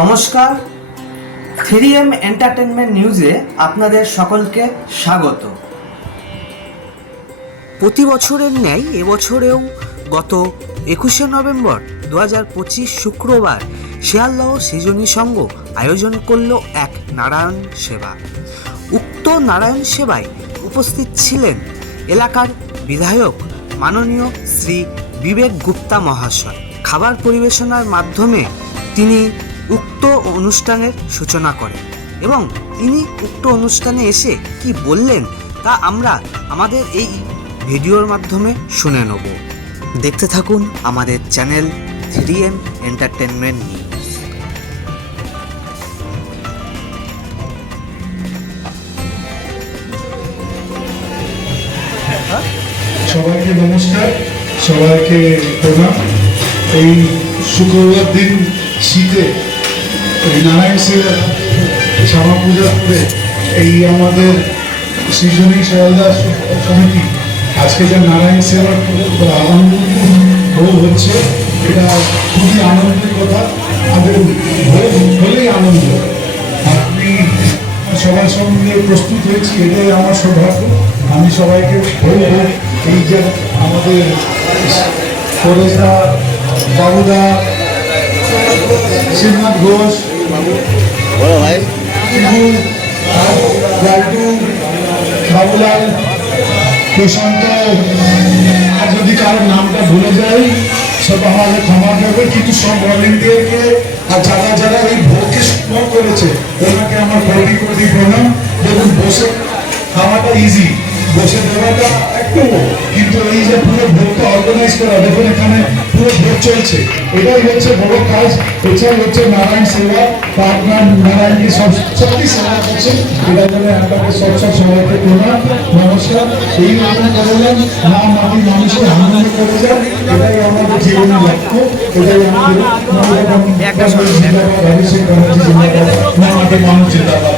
নমস্কার, 3M entertainment নিউজে আপনাদের সকলকে স্বাগত। প্রতি বছরের ন্যায় এবছরেও গত 21শে নভেম্বর 2025 শুক্রবার শিয়ালদহ সৃজনী সংঘ আয়োজন করল এক নারায়ণ সেবা। উক্ত নারায়ণ সেবায় উপস্থিত ছিলেন এলাকার বিধায়ক মাননীয় শ্রী বিবেক গুপ্তা মহাশয়। খাবার পরিবেশনার মাধ্যমে তিনি উক্ত অনুষ্ঠানের সূচনা করেন এবং তিনি উক্ত অনুষ্ঠানে এসে কি বললেন তা আমরা আমাদের এই ভিডিওর মাধ্যমে শুনে নেব। দেখতে থাকুন আমাদের চ্যানেল 3M এন্টারটেনমেন্ট নিউজ। সবাইকে নমস্কার, সবাইকে প্রণাম। এই শুক্রবার দিন শীতে এই নারায়ণ সেবা শ্যামা পূজা করে এই আমাদের সৃজনী শিয়ালদহ সমিতি আজকে যে নারায়ণ সেবার আনন্দ ভোগ হচ্ছে, এটা খুবই আনন্দের কথা। আমাদের ভোগ হলেই আনন্দ। আপনি সবার সঙ্গে প্রস্তুত হয়েছি, এটাই আমার সৌভাগ্য। আমি সবাইকে বলবো, এই যে আমাদের পরেশদা, বাবুদা, শ্রীনাথ ঘোষ, বাবুলাল, প্রশান্ত, আর যদি কারোর নামটা ভুলে যাই সব আমাদের ক্ষমা করবে, কিন্তু সব ভলেন্টিয়ারকে আর যারা যারা এই ভোগকে সুন্দর করেছে ওনাকে আমার কোটি কোটি প্রণাম। দেখুন, বসে খাওয়াটা ইজি, বসে দেওয়াটা একটু, কিন্তু এই যে পুরো ভোগটা অর্গানাইজ করা, দেখুন এখানে পুরো ভোগ চলছে, এটাই হচ্ছে বড় কাজ। এছাড়া হচ্ছে নারায়ণ সেবা, তা আপনার নারায়ণকে সবই সেবা করছেন, এটা জন্য আপনাকে সব সবাইকে প্রণাম, নমস্কার। এই রকম করলেন না, মাটি মানুষকে আনন্দ করে যান, এটাই আমাদের জীবনের লক্ষ্য, এটাই আমাদের অভিষেক ব্যানার্জি জিন্দাবাদ, না মাটি মানুষ জিন্দাবাদ।